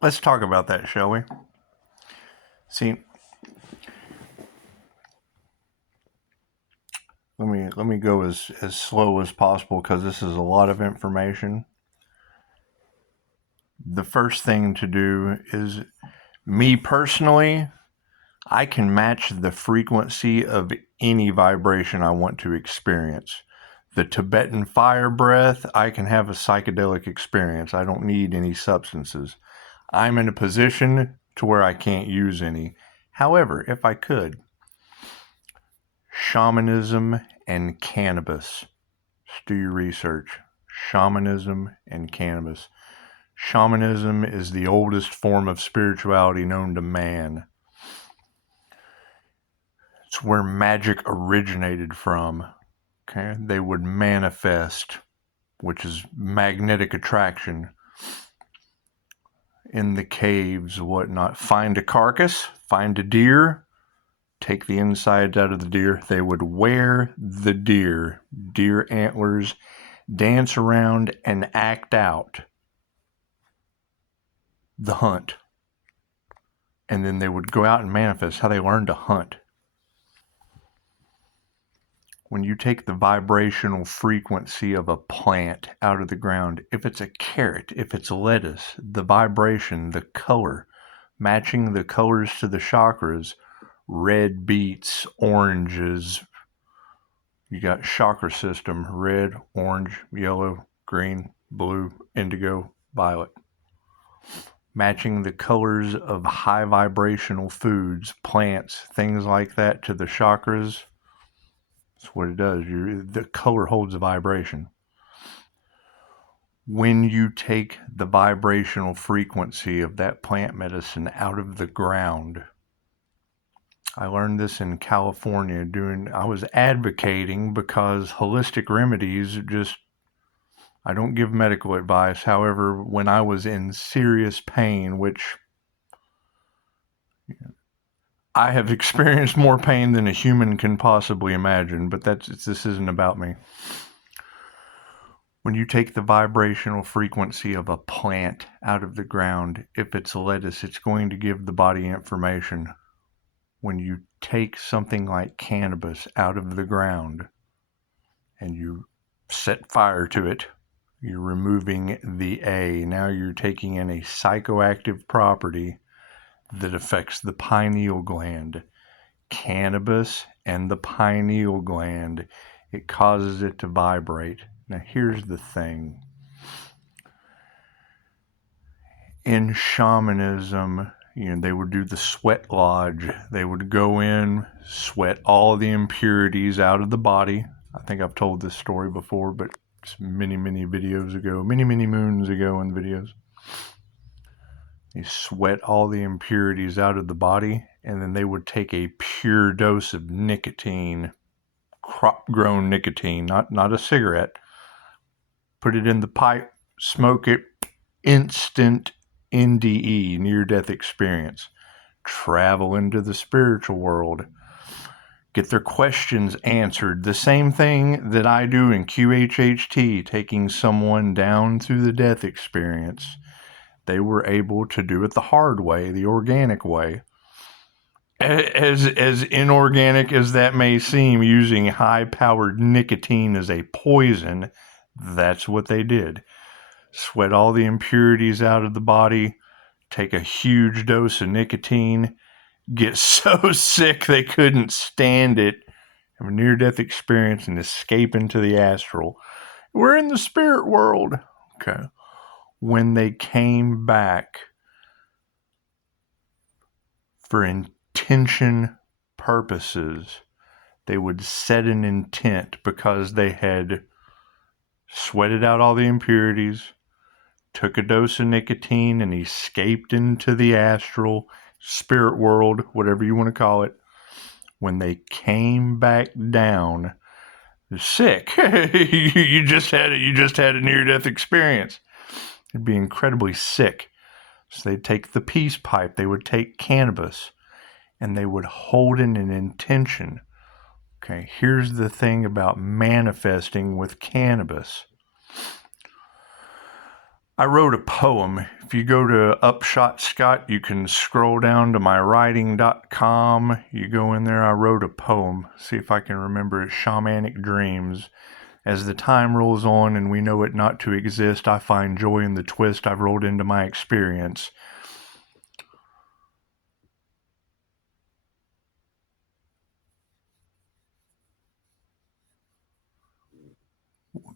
Let's talk about that, shall we? See, let me go as slow as possible because this is a lot of information. The first thing to do is, me personally, I can match the frequency of any vibration I want to experience. The Tibetan fire breath, I can have a psychedelic experience. I don't need any substances. I'm in a position to where I can't use any. However, if I could, shamanism and cannabis. Just do your research. Shamanism and cannabis. Shamanism is the oldest form of spirituality known to man. It's where magic originated from. Okay, they would manifest, which is magnetic attraction, in the caves, whatnot. Find a carcass, find a deer, take the insides out of the deer. They would wear the deer antlers, dance around, and act out the hunt. And then they would go out and manifest how they learned to hunt. When you take the vibrational frequency of a plant out of the ground, if it's a carrot, if it's lettuce, the vibration, the color, matching the colors to the chakras, red beets, oranges, you got chakra system, red, orange, yellow, green, blue, indigo, violet. Matching the colors of high vibrational foods, plants, things like that to the chakras. That's what it does. The color holds the vibration. When you take the vibrational frequency of that plant medicine out of the ground, I learned this in California I was advocating because holistic remedies I don't give medical advice. However, when I was in serious pain, which I have experienced more pain than a human can possibly imagine, but this isn't about me. When you take the vibrational frequency of a plant out of the ground, if it's lettuce, it's going to give the body information. When you take something like cannabis out of the ground and you set fire to it, you're removing the A. Now you're taking in a psychoactive property that affects the pineal gland. Cannabis and the pineal gland, it causes it to vibrate. Now here's the thing. In shamanism, they would do the sweat lodge. They would go in, sweat all the impurities out of the body. I think I've told this story before, but it's many videos ago, many moons ago in videos. They sweat all the impurities out of the body, and then they would take a pure dose of nicotine, crop-grown nicotine, not a cigarette, put it in the pipe, smoke it, instant NDE, near-death experience. Travel into the spiritual world. Get their questions answered. The same thing that I do in QHHT, taking someone down through the death experience. They were able to do it the hard way, the organic way. As inorganic as that may seem, using high-powered nicotine as a poison, that's what they did. Sweat all the impurities out of the body, take a huge dose of nicotine, get so sick they couldn't stand it, have a near-death experience, and escape into the astral. We're in the spirit world. Okay. When they came back for intention purposes, they would set an intent because they had sweated out all the impurities, took a dose of nicotine, and escaped into the astral, spirit world, whatever you want to call it. When they came back down, they're sick. you just had a near-death experience. They'd be incredibly sick. So they'd take the peace pipe, they would take cannabis, and they would hold in an intention. Okay, here's the thing about manifesting with cannabis. I wrote a poem. If you go to Upshotscott, you can scroll down to mywriting.com. You go in there, I wrote a poem. See if I can remember it. Shamanic Dreams. As the time rolls on and we know it not to exist, I find joy in the twist I've rolled into my experience.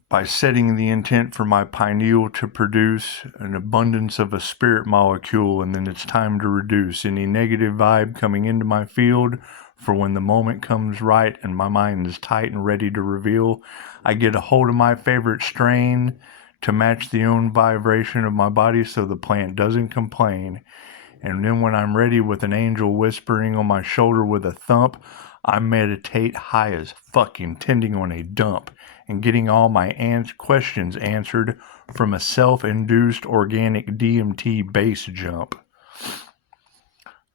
By setting the intent for my pineal to produce an abundance of a spirit molecule, and then it's time to reduce any negative vibe coming into my field, for when the moment comes right and my mind is tight and ready to reveal, I get a hold of my favorite strain to match the own vibration of my body so the plant doesn't complain. And then when I'm ready with an angel whispering on my shoulder with a thump, I meditate high as fuck, intending on a dump and getting all my questions answered from a self-induced organic DMT base jump.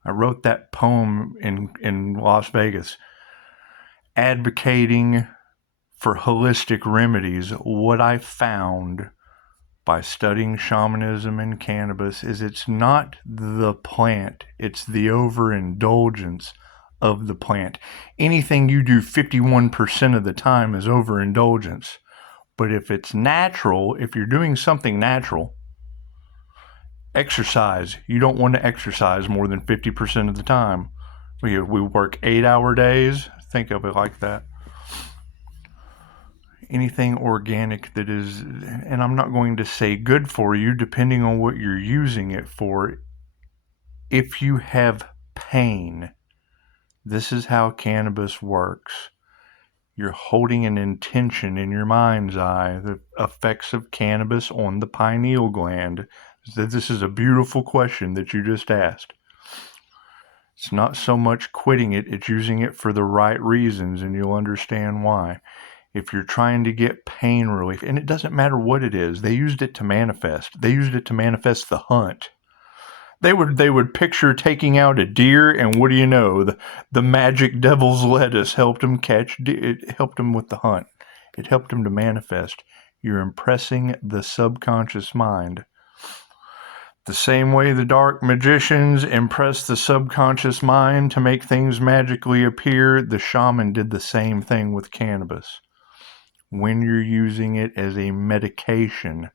I wrote that poem in Las Vegas, advocating for holistic remedies. What I found by studying shamanism and cannabis is it's not the plant, it's the overindulgence of the plant. Anything you do 51% of the time is overindulgence. But if it's natural, if you're doing something natural, exercise, you don't want to exercise more than 50% of the time. We work 8-hour days. Think of it like that. Anything organic that is, and I'm not going to say good for you, depending on what you're using it for. If you have pain, this is how cannabis works. You're holding an intention in your mind's eye, the effects of cannabis on the pineal gland. This is a beautiful question that you just asked. It's not so much quitting it, it's using it for the right reasons, and you'll understand why. If you're trying to get pain relief, and it doesn't matter what it is, they used it to manifest. They used it to manifest the hunt. They would picture taking out a deer, and what do you know? The magic devil's lettuce helped them catch. It helped them with the hunt. It helped them to manifest. You're impressing the subconscious mind. The same way the dark magicians impress the subconscious mind to make things magically appear, the shaman did the same thing with cannabis. When you're using it as a medication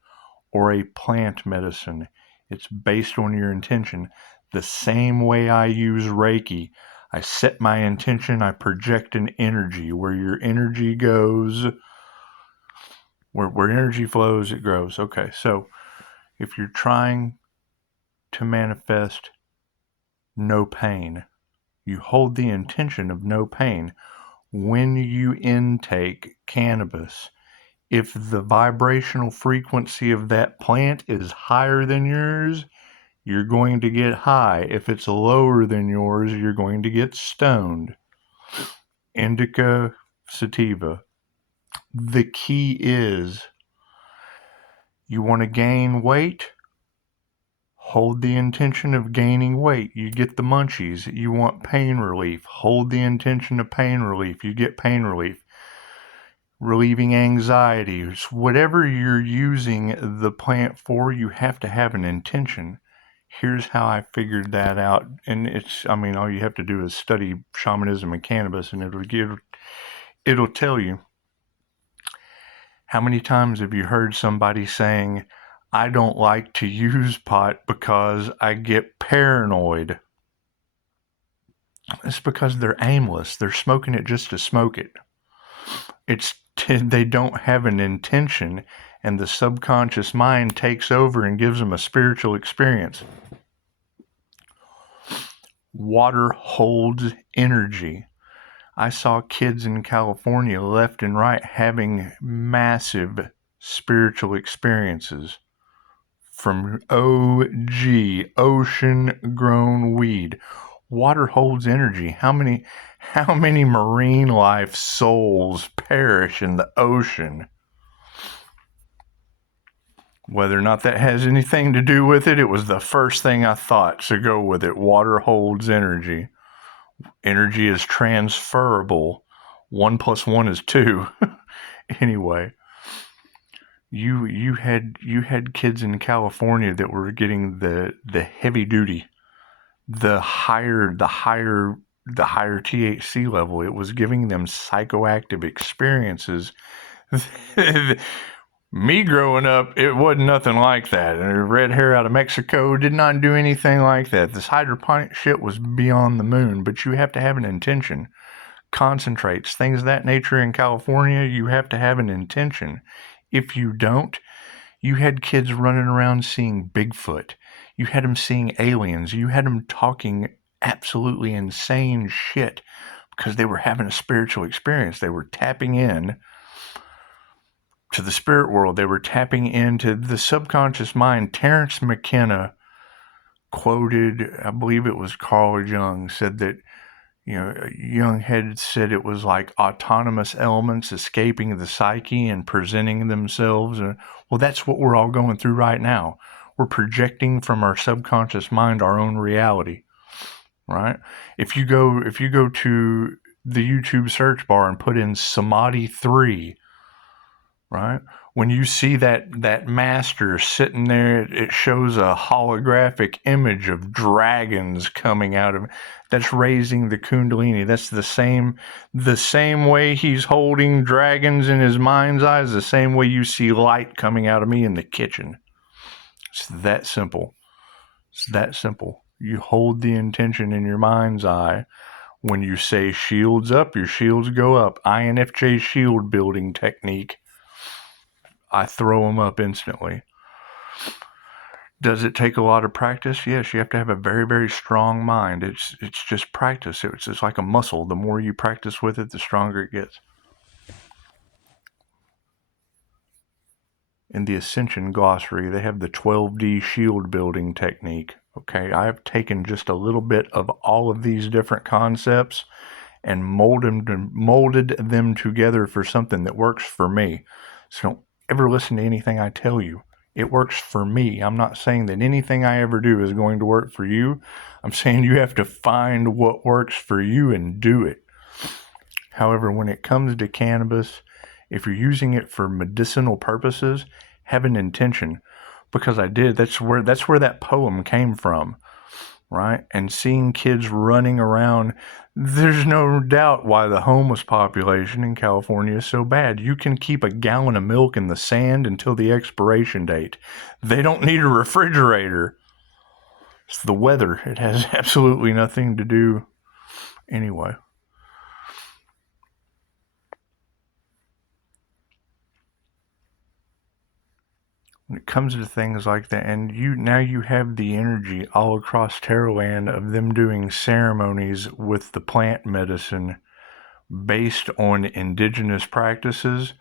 or a plant medicine, it's based on your intention. The same way I use Reiki, I set my intention, I project an energy. Where your energy goes, where energy flows, it grows. Okay, so if you're trying to manifest no pain, you hold the intention of no pain. When you intake cannabis, if the vibrational frequency of that plant is higher than yours, you're going to get high. If it's lower than yours, you're going to get stoned. Indica, sativa. The key is, you want to gain weight? Hold the intention of gaining weight. You get the munchies. You want pain relief. Hold the intention of pain relief. You get pain relief. Relieving anxiety. Whatever you're using the plant for, you have to have an intention. Here's how I figured that out. And all you have to do is study shamanism and cannabis, and it'll tell you. How many times have you heard somebody saying, I don't like to use pot because I get paranoid? It's because they're aimless. They're smoking it just to smoke it. They don't have an intention, and the subconscious mind takes over and gives them a spiritual experience. Water holds energy. I saw kids in California left and right having massive spiritual experiences from OG, ocean-grown weed. Water holds energy. How many marine life souls perish in the ocean? Whether or not that has anything to do with it, it was the first thing I thought, so go with it. Water holds energy. Energy is transferable. 1 + 1 is 2. Anyway, You had kids in California that were getting the heavy duty, the higher THC level. It was giving them psychoactive experiences. Me growing up, it wasn't nothing like that. And red hair out of Mexico did not do anything like that. This hydroponic shit was beyond the moon, but you have to have an intention. Concentrates, things of that nature in California, you have to have an intention. If you don't, you had kids running around seeing Bigfoot. You had them seeing aliens. You had them talking absolutely insane shit because they were having a spiritual experience. They were tapping in to the spirit world. They were tapping into the subconscious mind. Terence McKenna quoted, I believe it was Carl Jung, said that, Jung had said it was like autonomous elements escaping the psyche and presenting themselves. Well, that's what we're all going through right now. We're projecting from our subconscious mind our own reality, right? If you go to the YouTube search bar and put in Samadhi 3, right? When you see that master sitting there, it shows a holographic image of dragons coming out of. That's raising the Kundalini. That's the same way he's holding dragons in his mind's eye, the same way you see light coming out of me in the kitchen. It's that simple. It's that simple. You hold the intention in your mind's eye. When you say shields up, your shields go up. INFJ shield building technique. I throw them up instantly. Does it take a lot of practice? Yes, you have to have a very, very strong mind. It's just practice. It's like a muscle. The more you practice with it, the stronger it gets. In the Ascension glossary, they have the 12D shield building technique. Okay, I've taken just a little bit of all of these different concepts and molded them together for something that works for me. So don't ever listen to anything I tell you. It works for me. I'm not saying that anything I ever do is going to work for you. I'm saying you have to find what works for you and do it. However, when it comes to cannabis, if you're using it for medicinal purposes, have an intention. Because I did. That's where that poem came from, right? And seeing kids running around, there's no doubt why the homeless population in California is so bad. You can keep a gallon of milk in the sand until the expiration date. They don't need a refrigerator. It's the weather. It has absolutely nothing to do. Anyway. When it comes to things like that, and you have the energy all across Terraland of them doing ceremonies with the plant medicine based on indigenous practices.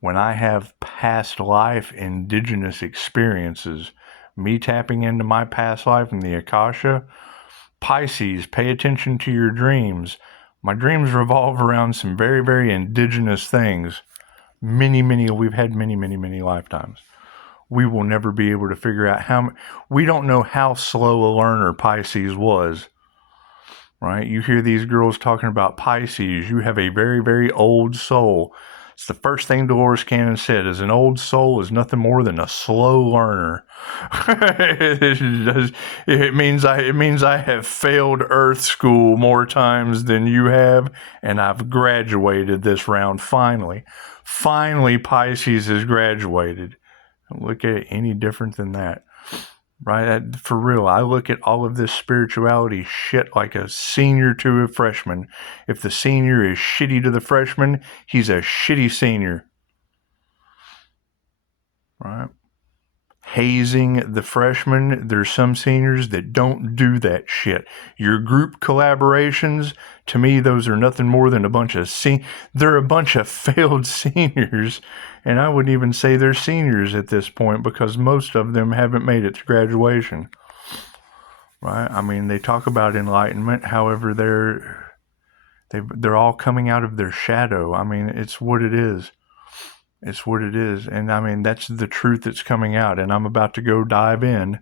When I have past life indigenous experiences, me tapping into my past life in the Akasha, Pisces, pay attention to your dreams. My dreams revolve around some very, very indigenous things. We've had many, many, many lifetimes. We will never be able to figure out we don't know how slow a learner Pisces was, right? You hear these girls talking about Pisces. You have a very, very old soul. It's the first thing Dolores Cannon said, is an old soul is nothing more than a slow learner. It means I have failed Earth school more times than you have, and I've graduated this round finally. Finally, Pisces has graduated. Don't look at it any different than that, right? For real, I look at all of this spirituality shit like a senior to a freshman. If the senior is shitty to the freshman, he's a shitty senior, right? Hazing the freshmen, there's some seniors that don't do that shit. Your group collaborations, to me, those are nothing more than they're a bunch of failed seniors. And I wouldn't even say they're seniors at this point because most of them haven't made it to graduation. Right? I mean, they talk about enlightenment. However, they're all coming out of their shadow. I mean, it's what it is. It's what it is. And I mean, that's the truth that's coming out. And I'm about to go dive in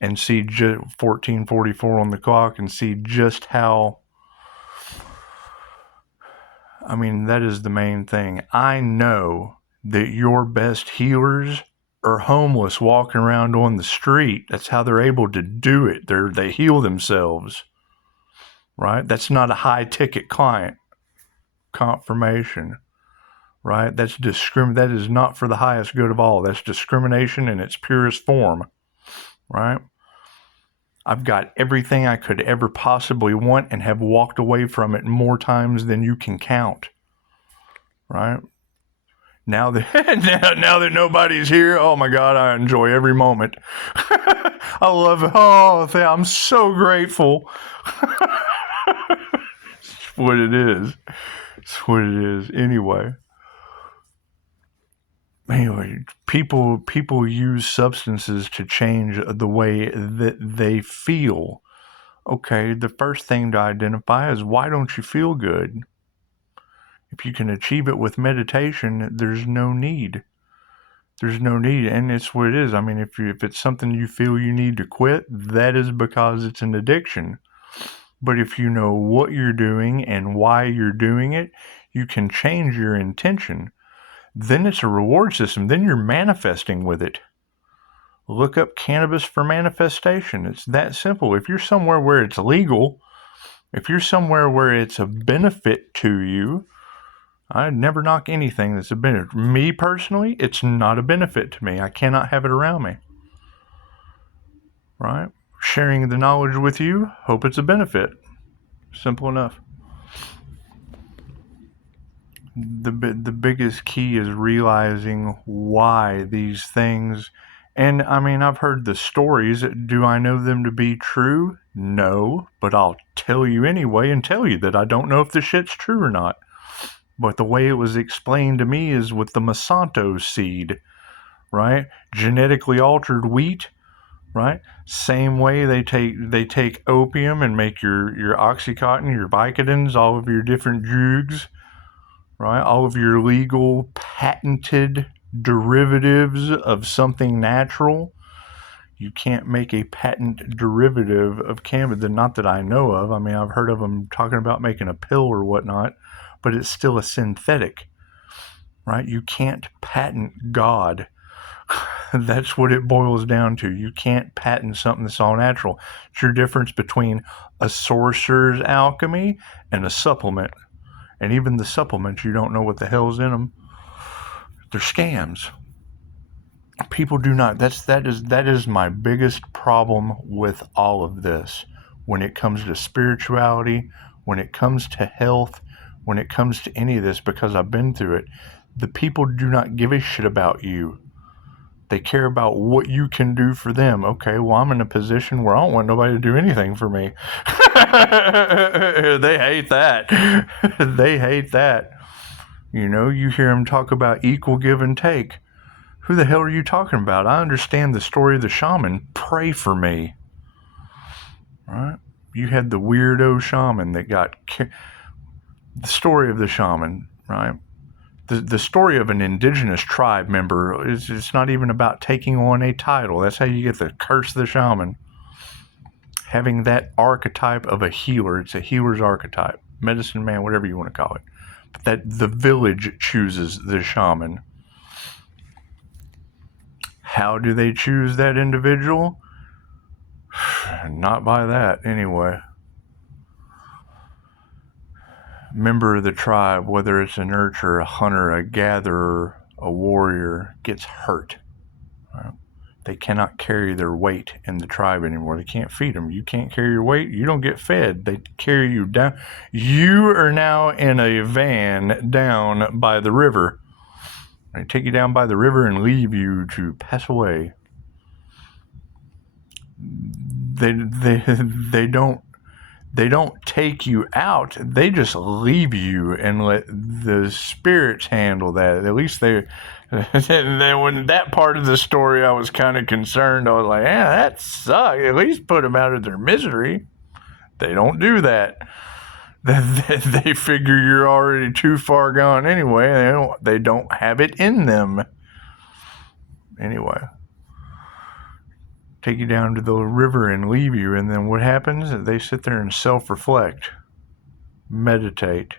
and see 14:44 on the clock and see just how. I mean, that is the main thing. I know that your best healers are homeless walking around on the street. That's how they're able to do it. They heal themselves, right? That's not a high ticket client confirmation, right? That is not for the highest good of all. That's discrimination in its purest form, right? I've got everything I could ever possibly want and have walked away from it more times than you can count, right? Now that now that nobody's here, oh my God, I enjoy every moment. I love it. Oh, I'm so grateful. It's what it is. It's what it is. Anyway, people use substances to change the way that they feel. Okay, the first thing to identify is, why don't you feel good? If you can achieve it with meditation, there's no need. There's no need, and it's what it is. I mean, if it's something you feel you need to quit, that is because it's an addiction. But if you know what you're doing and why you're doing it, you can change your intention. Then it's a reward system. Then you're manifesting with it. Look up cannabis for manifestation. It's that simple. If you're somewhere where it's legal, if you're somewhere where it's a benefit to you, I'd never knock anything that's a benefit. Me personally, it's not a benefit to me. I cannot have it around me. Right? Sharing the knowledge with you, hope it's a benefit. Simple enough. The biggest key is realizing why these things, and I mean, I've heard the stories. Do I know them to be true? No, but I'll tell you anyway and tell you that I don't know if the shit's true or not. But the way it was explained to me is with the Monsanto seed, right? Genetically altered wheat, right? Same way they take opium and make your Oxycontin, your Vicodins, all of your different drugs, right? All of your legal patented derivatives of something natural. You can't make a patent derivative of cannabis, not that I know of. I mean, I've heard of them talking about making a pill or whatnot, but it's still a synthetic, right? You can't patent God. That's what it boils down to. You can't patent something that's all natural. It's your difference between a sorcerer's alchemy and a supplement. And even the supplements, you don't know what the hell's in them. They're scams. People do not. That is my biggest problem with all of this. When it comes to spirituality, when it comes to health, when it comes to any of this, because I've been through it, the people do not give a shit about you. They care about what you can do for them. Okay, well, I'm in a position where I don't want nobody to do anything for me. They hate that. They hate that. You know, you hear them talk about equal give and take. Who the hell are you talking about? I understand the story of the shaman. Pray for me. Right? You had the weirdo shaman that got... The story of the shaman, right? The story of an indigenous tribe member is, it's not even about taking on a title. That's how you get the curse of the shaman. Having that archetype of a healer. It's a healer's archetype. Medicine man, whatever you want to call it. But that the village chooses the shaman. How do they choose that individual? Not by that, anyway. Member of the tribe, whether it's a nurturer, a hunter, a gatherer, a warrior, gets hurt. Right? They cannot carry their weight in the tribe anymore. They can't feed them. You can't carry your weight, you don't get fed. They carry you down. You are now in a van down by the river. They take you down by the river and leave you to pass away. They don't take you out. They just leave you and let the spirits handle that. At least they. And then when that part of the story, I was kind of concerned. I was like, yeah, that sucks. At least put them out of their misery. They don't do that. They figure you're already too far gone anyway. They don't have it in them. Anyway. Take you down to the river and leave you, and then what happens? They sit there and self-reflect, meditate.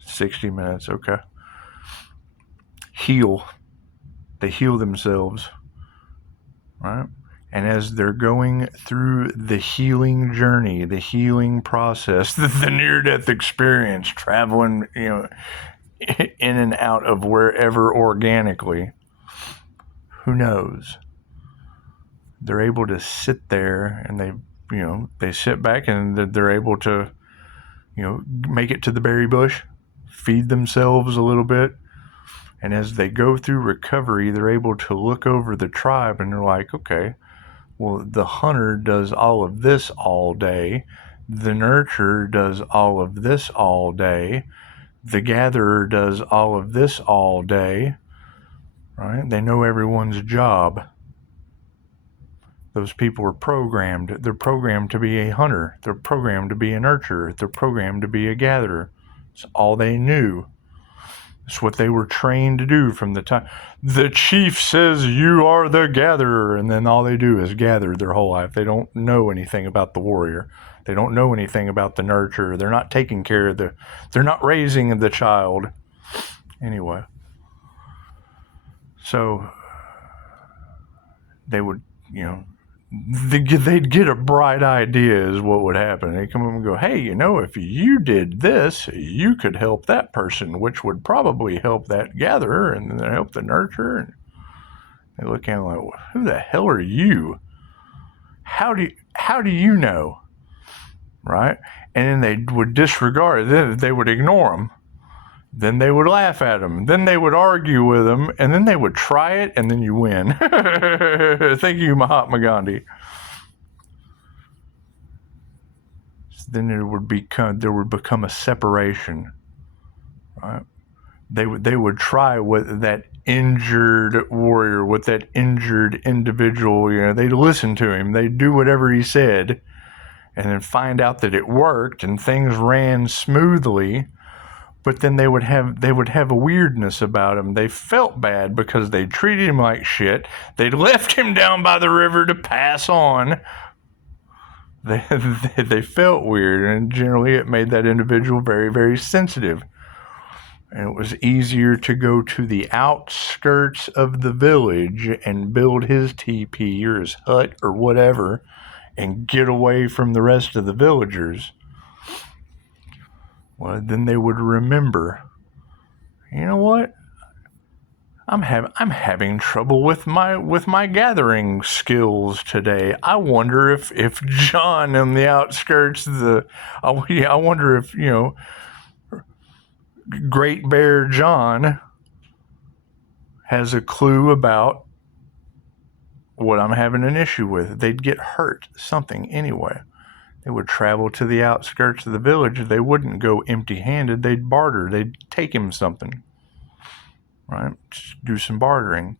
60 minutes, okay. heal. They heal themselves, right? And as they're going through the healing journey, the healing process, the near-death experience, traveling, in and out of wherever organically, who knows? They're able to sit there and they sit back and they're able to, make it to the berry bush, feed themselves a little bit. And as they go through recovery, they're able to look over the tribe and they're like, okay, well, the hunter does all of this all day. The nurturer does all of this all day. The gatherer does all of this all day. Right? They know everyone's job. Those people are programmed. They're programmed to be a hunter. They're programmed to be a nurturer. They're programmed to be a gatherer. It's all they knew. It's what they were trained to do from the time. The chief says you are the gatherer, and then all they do is gather their whole life. They don't know anything about the warrior. They don't know anything about the nurturer. They're not taking care of they're not raising the child. Anyway. So they would, they'd get a bright idea is what would happen. They'd come up and go, hey, if you did this, you could help that person, which would probably help that gatherer and then help the nurturer. And they look at him like, who the hell are you? How do you know? Right? And then they would disregard it. They would ignore them. Then they would laugh at them. Then they would argue with them. And then they would try it, and then you win. Thank you, Mahatma Gandhi. Then there would become a separation. Right? They would try with that injured warrior, with that injured individual. They'd listen to him. They'd do whatever he said, and then find out that it worked and things ran smoothly. But then they would have a weirdness about him. They felt bad because they treated him like shit. They'd left him down by the river to pass on. They felt weird, and generally it made that individual very, very sensitive. And it was easier to go to the outskirts of the village and build his teepee or his hut or whatever and get away from the rest of the villagers. Well, then they would remember, you know what? I'm having trouble with my gathering skills today. I wonder if John on the outskirts I wonder if Great Bear John has a clue about what I'm having an issue with. They'd get hurt, something anyway. They would travel to the outskirts of the village. They wouldn't go empty-handed. They'd barter. They'd take him something. Right? Just do some bartering.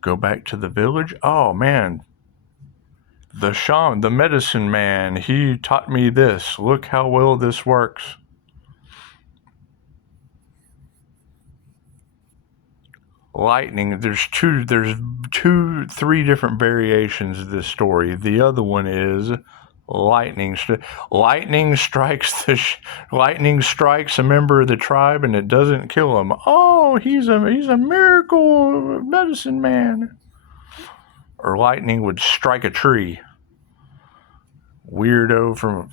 Go back to the village. Oh, man. The shaman, the medicine man, he taught me this. Look how well this works. Lightning, there's three different variations of this story. The other one is lightning strikes a member of the tribe and it doesn't kill him. Oh, he's a miracle medicine man. Or lightning would strike a tree. Weirdo from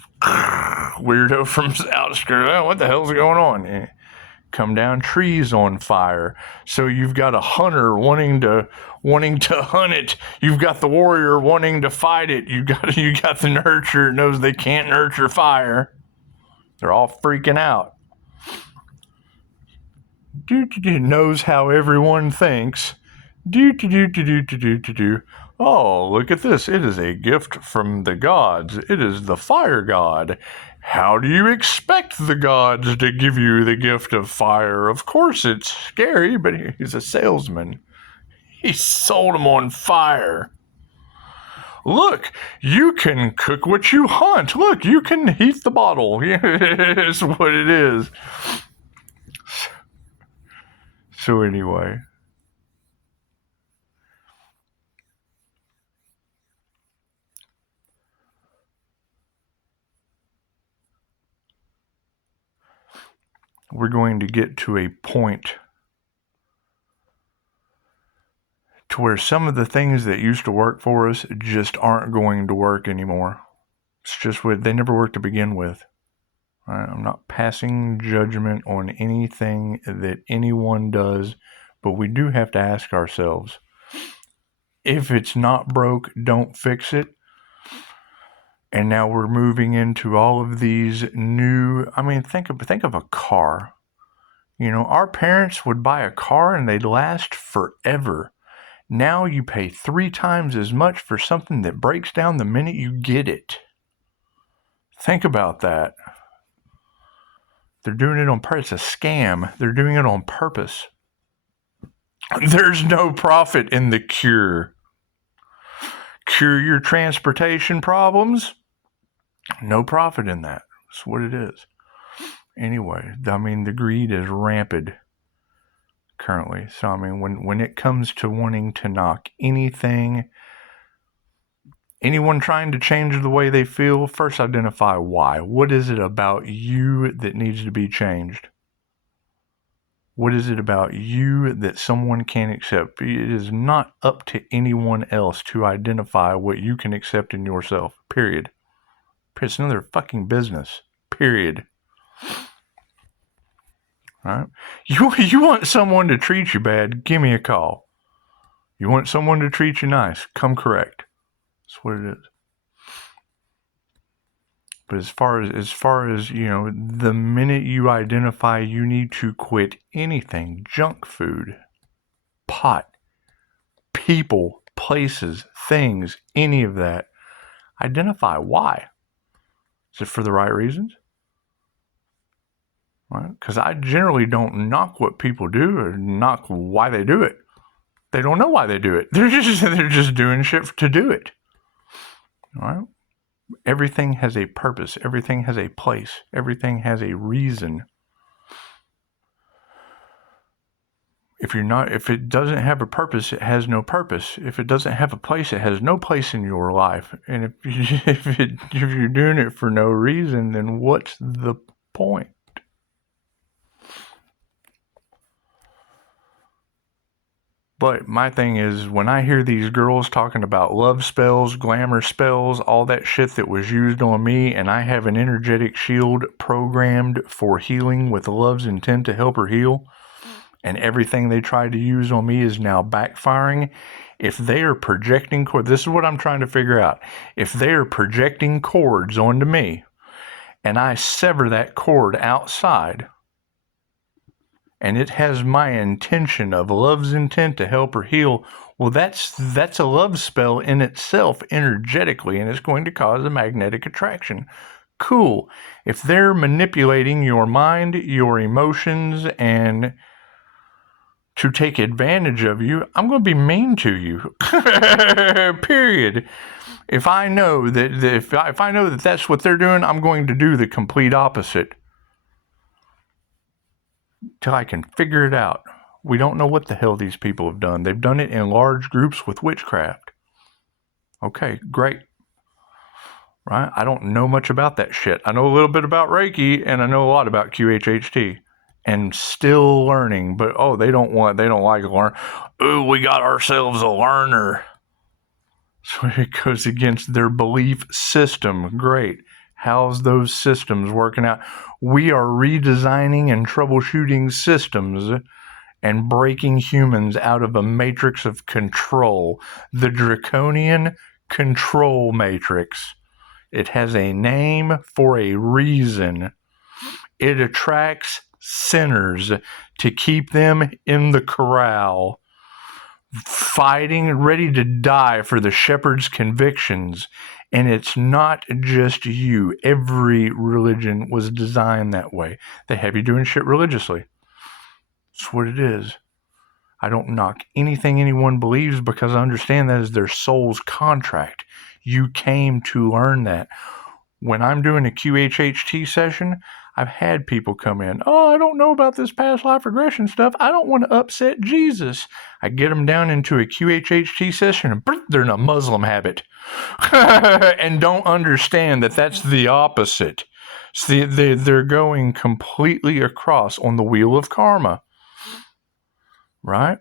outskirts. Oh, what the hell's going on? Come down, trees on fire. So you've got a hunter wanting to hunt it. You've got the warrior wanting to fight it. You got the nurturer knows they can't nurture fire. They're all freaking out. Knows how everyone thinks. Oh, look at this. It is a gift from the gods. It is the fire god. How do you expect the gods to give you the gift of fire? Of course it's scary, but he's a salesman. He sold them on fire. Look, you can cook what you hunt. Look, you can heat the bottle. It's what it is. So anyway. we're going to get to a point to where some of the things that used to work for us just aren't going to work anymore. It's just they never worked to begin with. I'm not passing judgment on anything that anyone does, but we do have to ask ourselves, if it's not broke, don't fix it. And now we're moving into all of these new, think of a car. Our parents would buy a car and they'd last forever. Now you pay 3 times as much for something that breaks down the minute you get it. Think about that. They're doing it on purpose. It's a scam. They're doing it on purpose. There's no profit in the cure. Cure your transportation problems? No profit in that. That's what it is. Anyway, the greed is rampant currently. So, when it comes to wanting to knock anyone trying to change the way they feel, first identify why. What is it about you that needs to be changed? What is it about you that someone can't accept? It is not up to anyone else to identify what you can accept in yourself, period. It's none of their fucking business, period. Right? You want someone to treat you bad, give me a call. You want someone to treat you nice, come correct. That's what it is. But as far as the minute you identify you need to quit anything, junk food, pot, people, places, things, any of that, identify why. Is it for the right reasons? Right? Because I generally don't knock what people do or knock why they do it. They don't know why they do it. They're just doing shit to do it. All right? Everything has a purpose. Everything has a place. Everything has a reason. If it doesn't have a purpose, it has no purpose. If it doesn't have a place, it has no place in your life. And if you're doing it for no reason, then what's the point? But my thing is, when I hear these girls talking about love spells, glamour spells, all that shit that was used on me, and I have an energetic shield programmed for healing with love's intent to help her heal, and everything they tried to use on me is now backfiring, if they are projecting cords, this is what I'm trying to figure out. If they are projecting cords onto me, and I sever that cord outside, and it has my intention of love's intent to help her heal, well, that's a love spell in itself energetically, and it's going to cause a magnetic attraction. Cool. If they're manipulating your mind, your emotions, and to take advantage of you, I'm going to be mean to you. Period. If I know that if I know that that's what they're doing, I'm going to do the complete opposite. Till I can figure it out. We don't know what the hell these people have done. They've done it in large groups with witchcraft. Okay, great. Right? I don't know much about that shit. I know a little bit about Reiki, and I know a lot about QHHT. And still learning, but they don't like to learn. Ooh, we got ourselves a learner. So it goes against their belief system. Great. How's those systems working out? We are redesigning and troubleshooting systems and breaking humans out of a matrix of control. The draconian control matrix. It has a name for a reason. It attracts sinners to keep them in the corral, fighting, ready to die for the shepherd's convictions. And it's not just you. Every religion was designed that way. They have you doing shit religiously. That's what it is. I don't knock anything anyone believes because I understand that is their soul's contract. You came to learn that. When I'm doing a QHHT session, I've had people come in, I don't know about this past life regression stuff. I don't want to upset Jesus. I get them down into a QHHT session and they're in a Muslim habit and don't understand that that's the opposite. See, they're going completely across on the wheel of karma, right?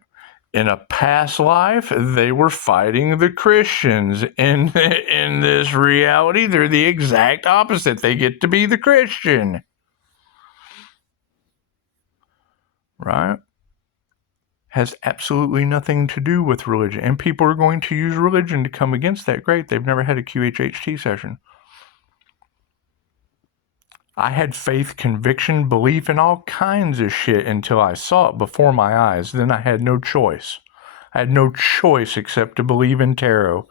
In a past life, they were fighting the Christians. In this reality, they're the exact opposite. They get to be the Christian, right? Has absolutely nothing to do with religion. And people are going to use religion to come against that. Great. They've never had a QHHT session. I had faith, conviction, belief in all kinds of shit until I saw it before my eyes. Then I had no choice. I had no choice except to believe in tarot.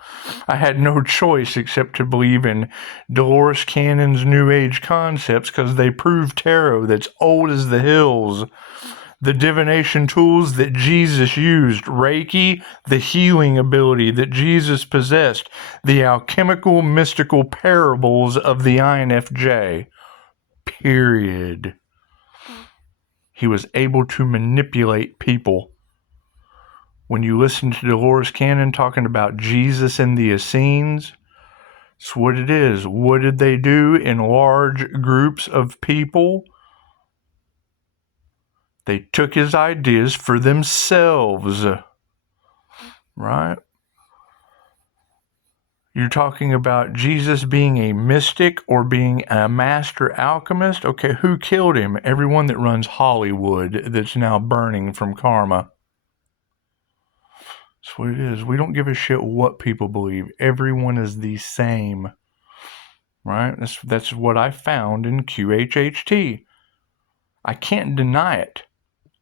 I had no choice except to believe in Dolores Cannon's New Age concepts because they prove tarot that's old as the hills. The divination tools that Jesus used, Reiki, the healing ability that Jesus possessed, the alchemical mystical parables of the INFJ. Period. He was able to manipulate people. When you listen to Dolores Cannon talking about Jesus and the Essenes, it's what it is. What did they do in large groups of people? They took his ideas for themselves, right? You're talking about Jesus being a mystic or being a master alchemist? Okay, who killed him? Everyone that runs Hollywood that's now burning from karma. That's what it is. We don't give a shit what people believe. Everyone is the same. Right? That's what I found in QHHT. I can't deny it.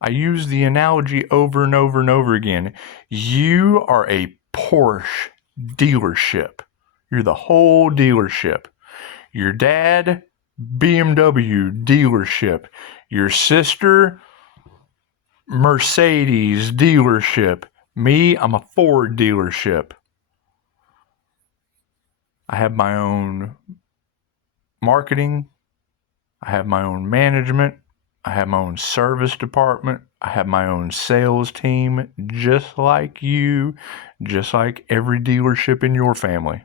I use the analogy over and over and over again. You are a Porsche dealership. You're the whole dealership. Your dad, BMW dealership. Your sister, Mercedes dealership. Me, I'm a Ford dealership. I have my own marketing. I have my own management. I have my own service department. I have my own sales team, just like you, just like every dealership in your family.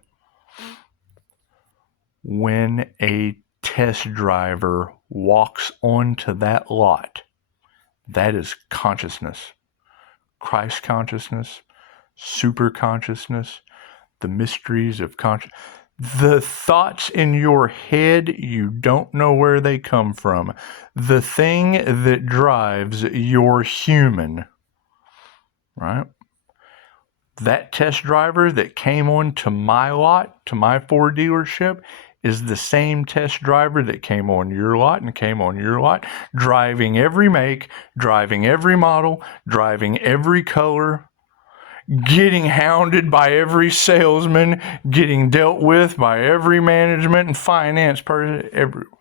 When a test driver walks onto that lot, that is consciousness. Christ consciousness, super consciousness, the mysteries of consciousness. The thoughts in your head, you don't know where they come from. The thing that drives your human, right? That test driver that came on to my lot, to my Ford dealership, is the same test driver that came on your lot and came on your lot, driving every make, driving every model, driving every color, getting hounded by every salesman, getting dealt with by every management and finance person,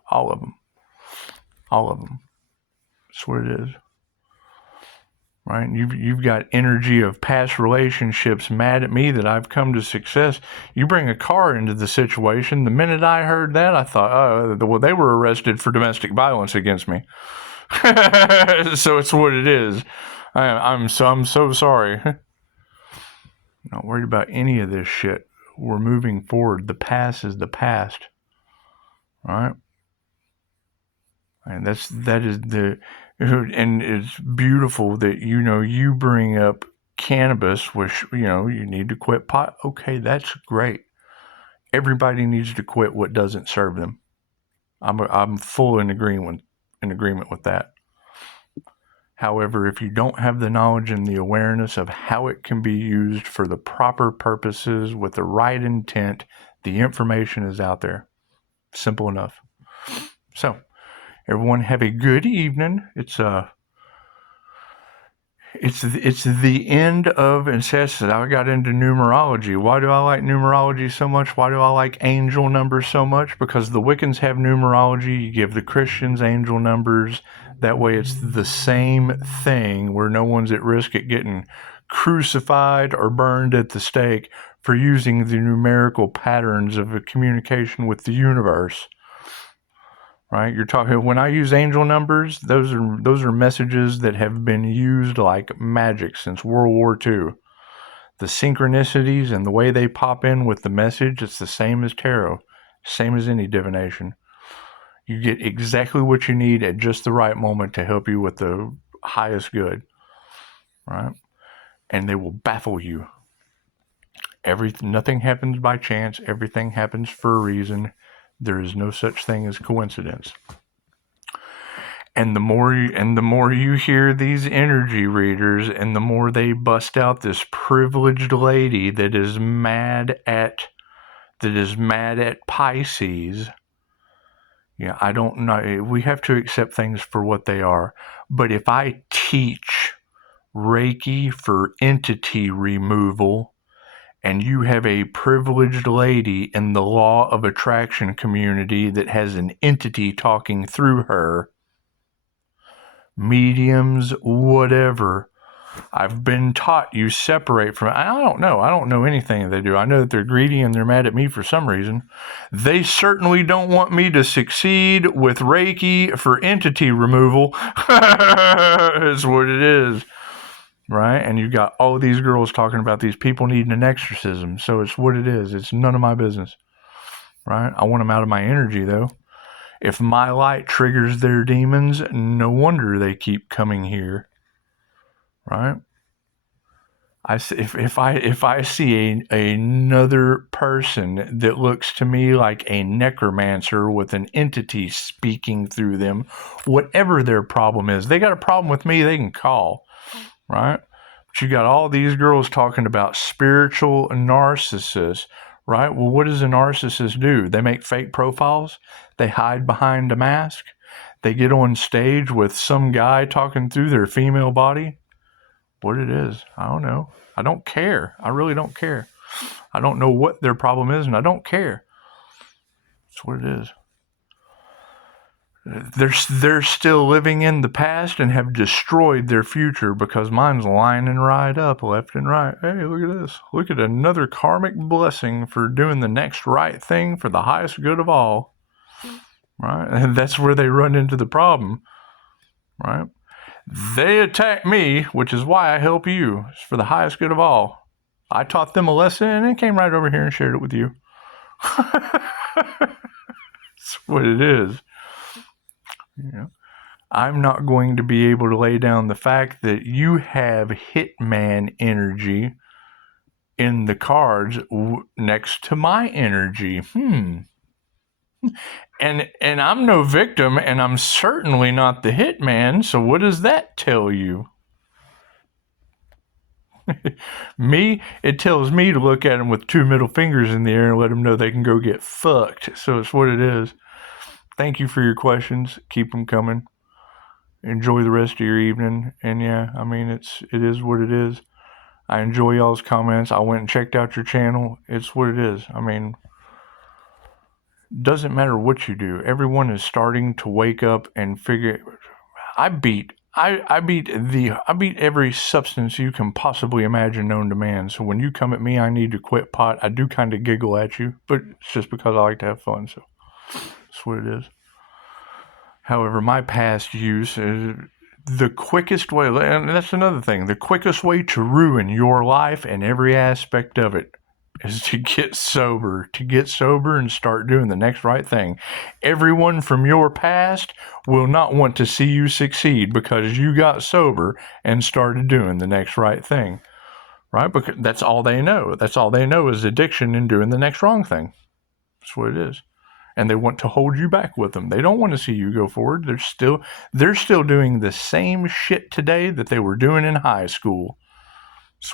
all of them. All of them. That's what it is. Right? You've got energy of past relationships mad at me that I've come to success. You bring a car into the situation. The minute I heard that, I thought, oh, well, they were arrested for domestic violence against me. So it's what it is. I'm so sorry. Not worried about any of this shit. We're moving forward. The past is the past. Right? And and it's beautiful that, you bring up cannabis, which, you need to quit pot. Okay, that's great. Everybody needs to quit what doesn't serve them. I'm full in agreement with that. However, if you don't have the knowledge and the awareness of how it can be used for the proper purposes with the right intent, the information is out there. Simple enough. So, everyone have a good evening. It's the end of, and says I got into numerology. Why do I like numerology so much? Why do I like angel numbers so much? Because the Wiccans have numerology. You give the Christians angel numbers. That way it's the same thing where no one's at risk at getting crucified or burned at the stake for using the numerical patterns of a communication with the universe. Right? You're talking, when I use angel numbers, those are messages that have been used like magic since World War II. The synchronicities and the way they pop in with the message, it's the same as tarot, same as any divination. You get exactly what you need at just the right moment to help you with the highest good, right? And they will baffle you. Nothing happens by chance. Everything happens for a reason. There is no such thing as coincidence. And the more you hear these energy readers, and the more they bust out this privileged lady that is mad at Pisces. Yeah, I don't know. We have to accept things for what they are. But if I teach Reiki for entity removal, and you have a privileged lady in the law of attraction community that has an entity talking through her, mediums, whatever, I've been taught you separate from. I don't know. I don't know anything they do. I know that they're greedy and they're mad at me for some reason. They certainly don't want me to succeed with Reiki for entity removal. Is what it is. Right? And you've got all these girls talking about these people needing an exorcism. So it's what it is. It's none of my business. Right? I want them out of my energy, though. If my light triggers their demons, no wonder they keep coming here. Right? If I see another person that looks to me like a necromancer with an entity speaking through them, whatever their problem is, they got a problem with me, they can call. Right? But you got all these girls talking about spiritual narcissists, right? Well, what does a narcissist do? They make fake profiles. They hide behind a mask. They get on stage with some guy talking through their female body. What it is, I don't know. I don't care. I really don't care. I don't know what their problem is, and I don't care. That's what it is. They're still living in the past and have destroyed their future because mine's lining right up left and right. Hey, look at this. Look at another karmic blessing for doing the next right thing for the highest good of all. Right? And that's where they run into the problem. Right? They attack me, which is why I help you. It's for the highest good of all. I taught them a lesson and then came right over here and shared it with you. That's what it is. Yeah. I'm not going to be able to lay down the fact that you have hitman energy in the cards next to my energy. And I'm no victim, and I'm certainly not the hitman, so what does that tell you? It tells me to look at them with two middle fingers in the air and let them know they can go get fucked. So it's what it is. Thank you for your questions. Keep them coming. Enjoy the rest of your evening. And yeah, I mean, it is what it is. I enjoy y'all's comments. I went and checked out your channel. It's what it is. I mean, doesn't matter what you do. Everyone is starting to wake up and figure. I beat every substance you can possibly imagine known to man. So when you come at me, I need to quit pot. I do kind of giggle at you, but it's just because I like to have fun. So that's what it is. However, my past use is the quickest way, and that's another thing, the quickest way to ruin your life and every aspect of it is to get sober and start doing the next right thing. Everyone from your past will not want to see you succeed because you got sober and started doing the next right thing, right? Because that's all they know. That's all they know is addiction and doing the next wrong thing. That's what it is. And they want to hold you back with them. They don't want to see you go forward. They're still doing the same shit today that they were doing in high school.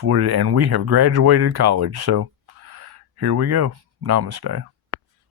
And we have graduated college, so here we go. Namaste.